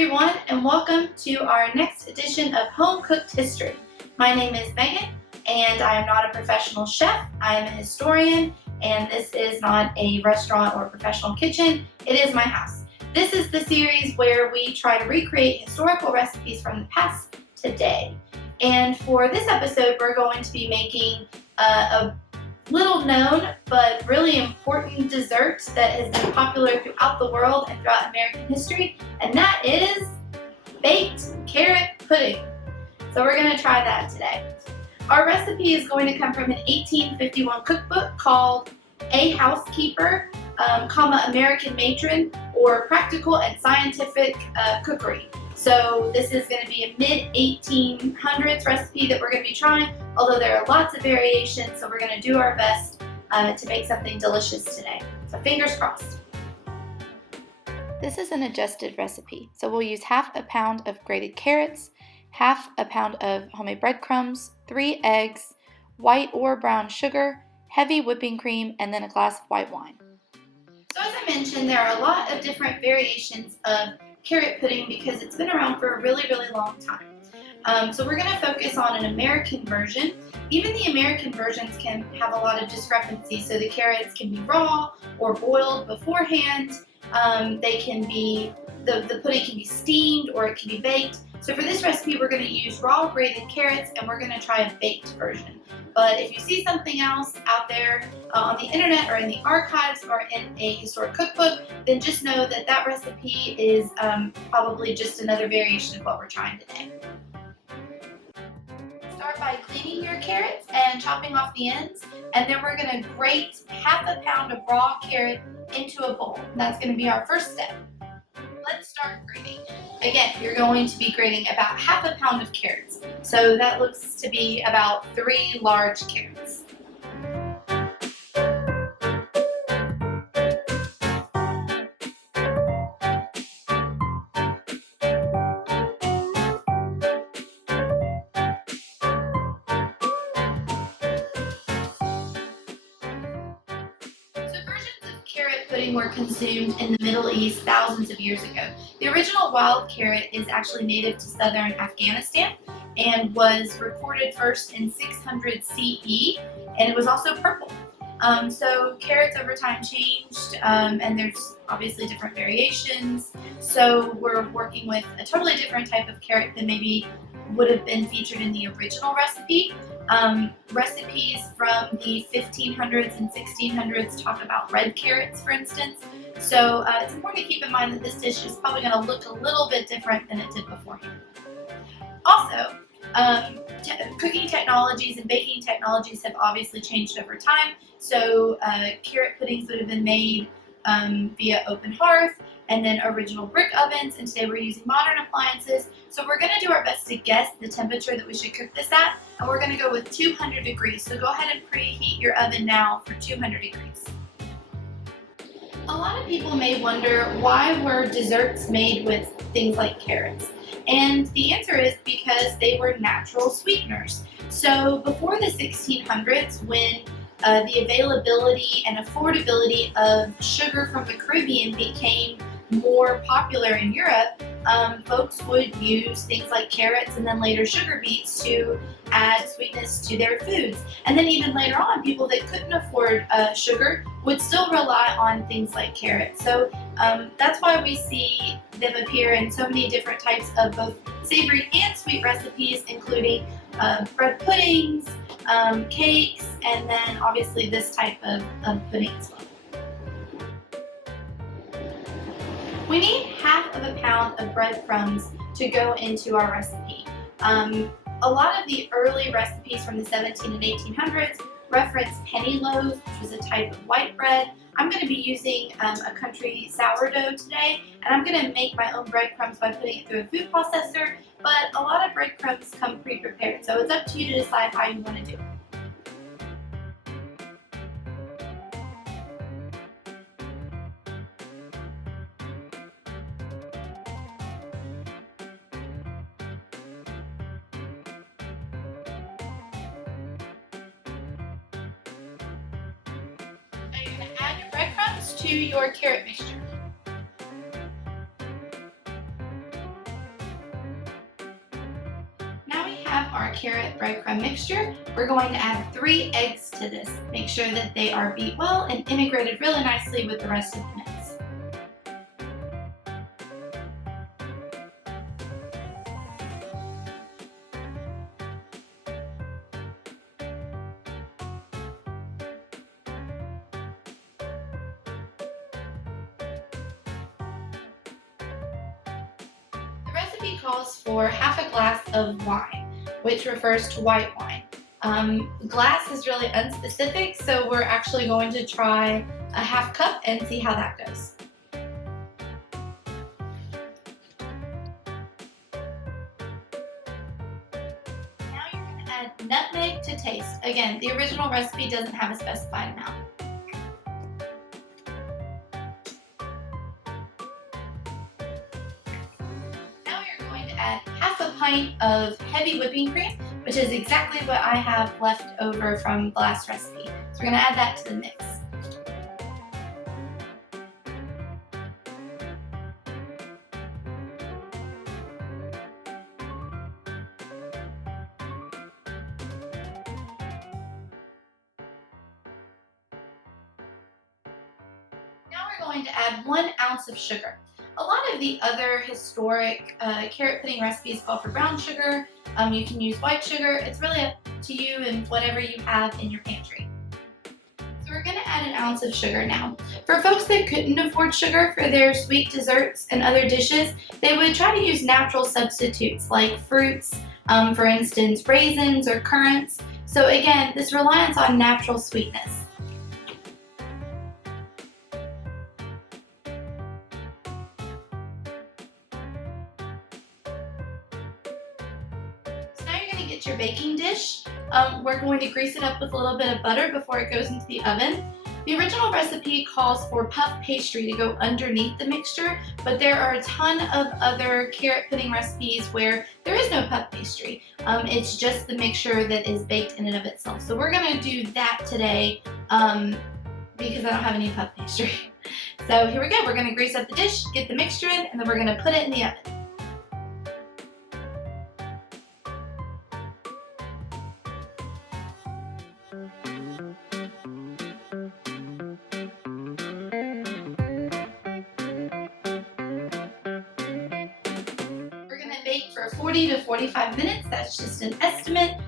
everyone, and welcome to our next edition of Home Cooked History. My name is Megan, and I am not a professional chef. I am a historian, and this is not a restaurant or professional kitchen. It is my house. This is the series where we try to recreate historical recipes from the past today. And for this episode, we're going to be making a little known but really important dessert that has been popular throughout the world and throughout American history, and that is baked carrot pudding. So we're going to try that today. Our recipe is going to come from an 1851 cookbook called A Housekeeper, American Matron, or Practical and Scientific Cookery. So this is going to be a mid-1800s recipe that we're going to be trying, although there are lots of variations, so we're going to do our best to make something delicious today. So fingers crossed. This is an adjusted recipe, so we'll use half a pound of grated carrots, half a pound of homemade breadcrumbs, 3 eggs, white or brown sugar, heavy whipping cream, and then a glass of white wine. So as I mentioned, there are a lot of different variations of carrot pudding because it's been around for a really, really long time. So we're going to focus on an American version. Even the American versions can have a lot of discrepancies. So the carrots can be raw or boiled beforehand. The pudding can be steamed or it can be baked. So for this recipe, we're going to use raw grated carrots, and we're going to try a baked version. But if you see something else out there on the internet or in the archives or in a historic cookbook, then just know that that recipe is probably just another variation of what we're trying today. Start by cleaning your carrots and chopping off the ends, and then we're going to grate half a pound of raw carrot into a bowl. That's going to be our first step. Let's start grating. Again, you're going to be grating about half a pound of carrots. So that looks to be about 3 large carrots. Carrot pudding were consumed in the Middle East thousands of years ago. The original wild carrot is actually native to southern Afghanistan and was recorded first in 600 CE, and it was also purple. So carrots over time changed, and there's obviously different variations. So we're working with a totally different type of carrot than maybe would have been featured in the original recipe. Recipes from the 1500s and 1600s talk about red carrots, for instance. So it's important to keep in mind that this dish is probably going to look a little bit different than it did beforehand. Also, cooking technologies and baking technologies have obviously changed over time. So carrot puddings would have been made via open hearth, and then original brick ovens, and today we're using modern appliances. So we're going to do our best to guess the temperature that we should cook this at, and we're going to go with 200 degrees. So go ahead and preheat your oven now for 200 degrees. A lot of people may wonder, why were desserts made with things like carrots? And the answer is because they were natural sweeteners. So before the 1600s, when the availability and affordability of sugar from the Caribbean became more popular in Europe, folks would use things like carrots and then later sugar beets to add sweetness to their foods. And then even later on, people that couldn't afford sugar would still rely on things like carrots. So that's why we see them appear in so many different types of both savory and sweet recipes, including bread puddings, cakes, and then obviously this type of pudding as well. We need half of a pound of breadcrumbs to go into our recipe. A lot of the early recipes from the 17 and 1800s reference penny loaves, which was a type of white bread. I'm going to be using a country sourdough today, and I'm going to make my own breadcrumbs by putting it through a food processor, but a lot of breadcrumbs come pre-prepared, so it's up to you to decide how you want to do it. Add your breadcrumbs to your carrot mixture. carrot breadcrumb mixture, we're going to add 3 eggs to this. Make sure that they are beat well and integrated really nicely with the rest of the mix. The recipe calls for half a glass of wine, which refers to white wine. Glass is really unspecific, so we're actually going to try a half cup and see how that goes. Now you're going to add nutmeg to taste. Again, the original recipe doesn't have a specified amount. Add half a pint of heavy whipping cream, which is exactly what I have left over from the last recipe. So we're going to add that to the mix. Now we're going to add 1 ounce of sugar. A lot of the other historic carrot pudding recipes call for brown sugar. You can use white sugar. It's really up to you and whatever you have in your pantry. So we're going to add 1 ounce of sugar now. For folks that couldn't afford sugar for their sweet desserts and other dishes, they would try to use natural substitutes like fruits, for instance, raisins or currants. So again, this reliance on natural sweetness. Get your baking dish. We're going to grease it up with a little bit of butter before it goes into the oven. The original recipe calls for puff pastry to go underneath the mixture, but there are a ton of other carrot pudding recipes where there is no puff pastry. It's just the mixture that is baked in and of itself. So we're going to do that today because I don't have any puff pastry. So here we go. We're going to grease up the dish, get the mixture in, and then we're going to put it in the oven. Bake for 40 to 45 minutes. That's just an estimate.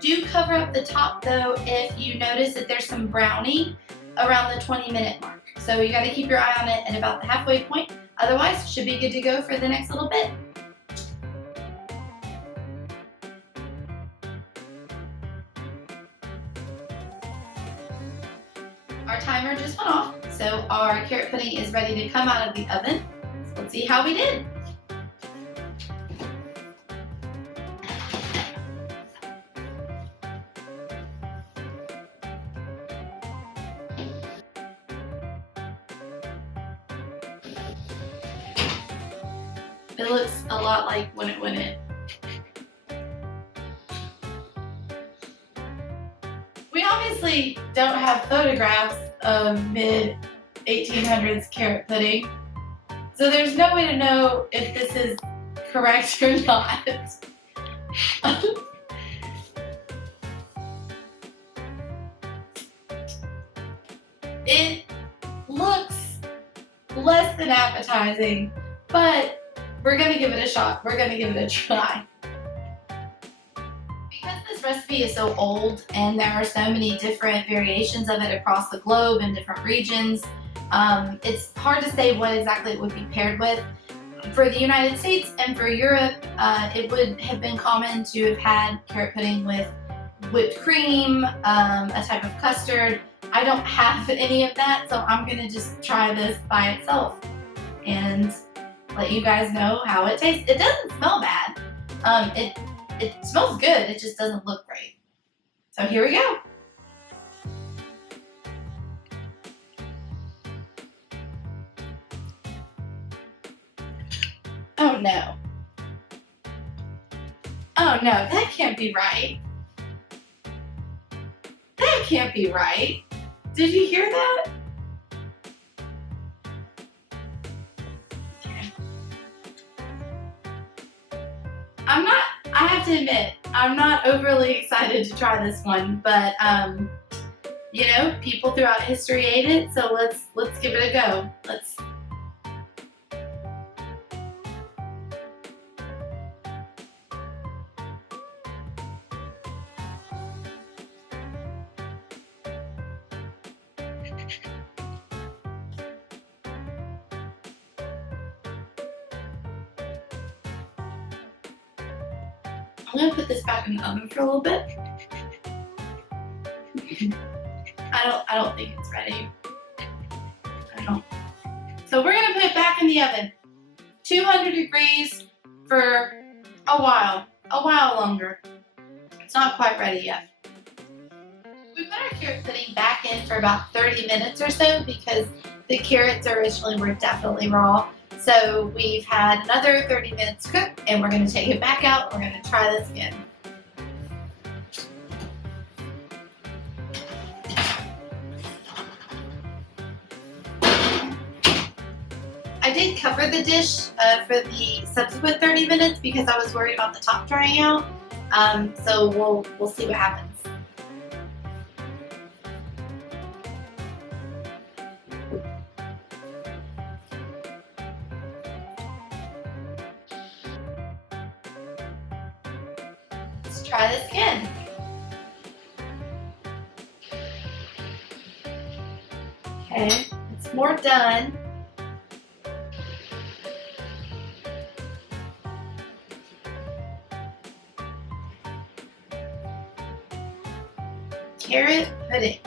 Do cover up the top though if you notice that there's some browning around the 20-minute mark. So you got to keep your eye on it at about the halfway point. Otherwise, it should be good to go for the next little bit. Our timer just went off, so our carrot pudding is ready to come out of the oven. So let's see how we did. It looks a lot like when it went in. We obviously don't have photographs of mid-1800s carrot pudding, so there's no way to know if this is correct or not. It looks less than appetizing, but we're gonna give it a shot. We're gonna give it a try. Because this recipe is so old and there are so many different variations of it across the globe in different regions, it's hard to say what exactly it would be paired with. For the United States and for Europe, it would have been common to have had carrot pudding with whipped cream, a type of custard. I don't have any of that, so I'm gonna just try this by itself and let you guys know how it tastes. It doesn't smell bad. It smells good, it just doesn't look great. So here we go. Oh no. Oh no, that can't be right. That can't be right. Did you hear that? I have to admit, I'm not overly excited to try this one, but you know, people throughout history ate it, so let's give it a go. I'm gonna put this back in the oven for a little bit. I don't think it's ready. I don't. So we're gonna put it back in the oven. 200 degrees for a while longer. It's not quite ready yet. We put our carrot pudding back in for about 30 minutes or so because the carrots originally were definitely raw. So we've had another 30 minutes cooked and we're going to take it back out. We're going to try this again. I did cover the dish for the subsequent 30 minutes because I was worried about the top drying out. So we'll see what happens. Let's try this again. Okay, it's more done. Carrot pudding.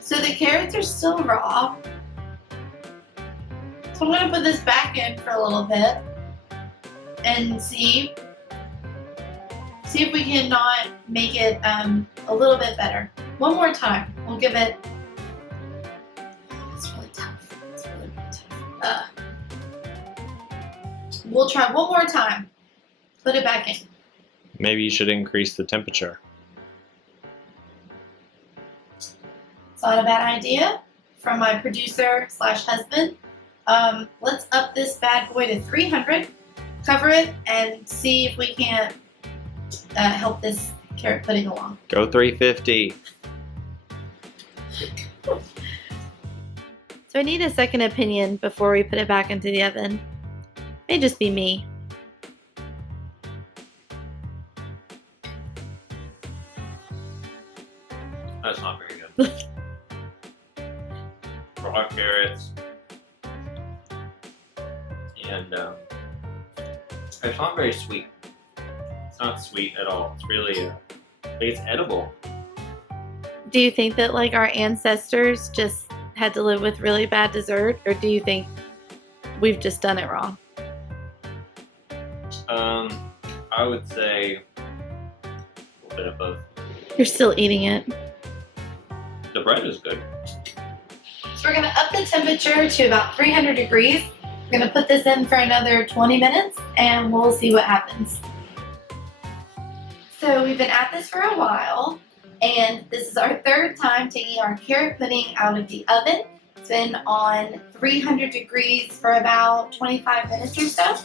So the carrots are still raw. So I'm gonna put this back in for a little bit and see if we cannot make it a little bit better. One more time. We'll give it. It's really tough. It's really tough. We'll try one more time. Put it back in. Maybe you should increase the temperature. It's not a bad idea from my producer/husband. Let's up this bad boy to 300, cover it, and see if we can't help this carrot pudding along. Go 350. So I need a second opinion before we put it back into the oven. May just be me. That's not very good. Raw carrots. And it's not very sweet. It's not sweet at all. It's really, I think it's edible. Do you think that like our ancestors just had to live with really bad dessert, or do you think we've just done it wrong? I would say a little bit of both. You're still eating it. The bread is good. So we're gonna up the temperature to about 300 degrees. We're gonna put this in for another 20 minutes and we'll see what happens. So we've been at this for a while, and this is our third time taking our carrot pudding out of the oven. It's been on 300 degrees for about 25 minutes or so.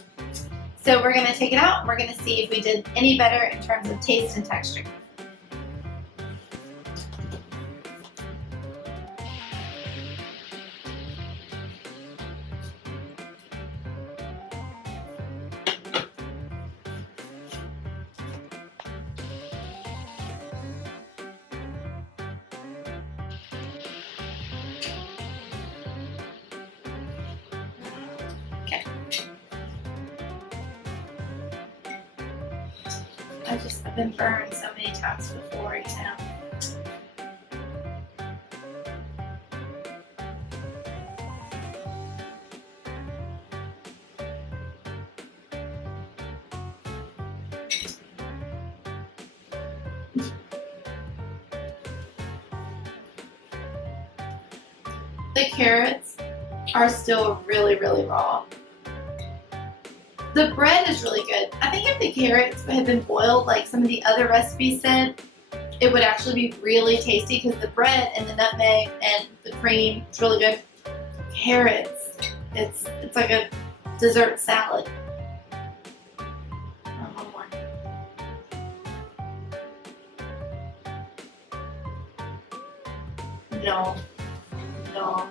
So we're gonna take it out and we're gonna see if we did any better in terms of taste and texture. I've been burned so many times before, you know. the carrots are still really, really raw. The bread is really good. I think if the carrots had been boiled like some of the other recipes said, it would actually be really tasty because the bread and the nutmeg and the cream is really good. Carrots, it's like a dessert salad. Oh, one more. No, no.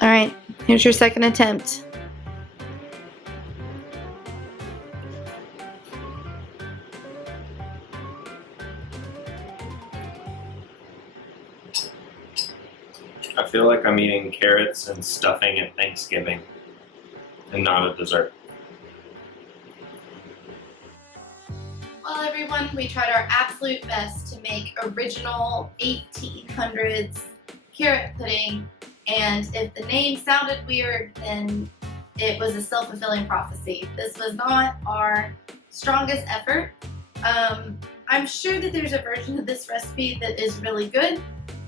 All right, here's your second attempt. I feel like I'm eating carrots and stuffing at Thanksgiving and not a dessert. Well, everyone, we tried our absolute best to make original 1800s carrot pudding, and if the name sounded weird, then it was a self-fulfilling prophecy. This was not our strongest effort. I'm sure that there's a version of this recipe that is really good.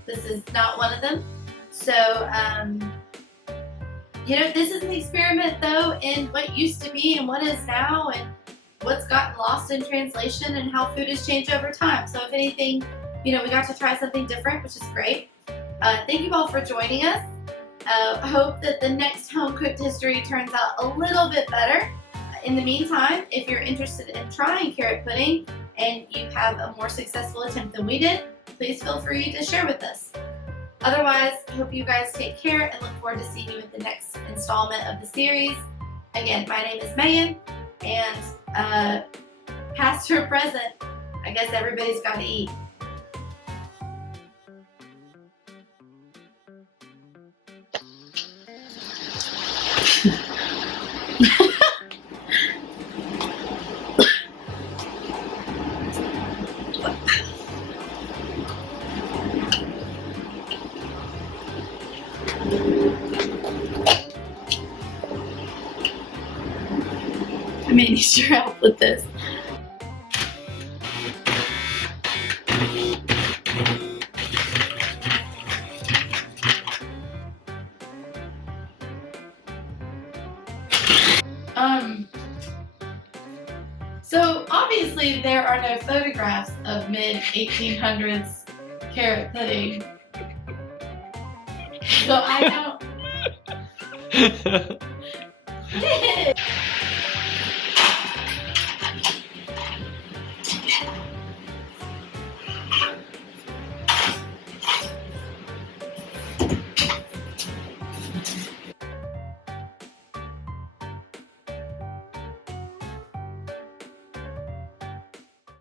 This is not one of them. So, this is an experiment though in what used to be and what is now and what's gotten lost in translation and how food has changed over time. So if anything, we got to try something different, which is great. Thank you all for joining us. I hope that the next home cooked history turns out a little bit better. In the meantime, if you're interested in trying carrot pudding and you have a more successful attempt than we did, please feel free to share with us. Otherwise, I hope you guys take care and look forward to seeing you with the next installment of the series. Again, my name is Megan, and past or present, I guess everybody's got to eat. I may need your help with this. So obviously there are no photographs of mid-1800s carrot pudding. So I don't.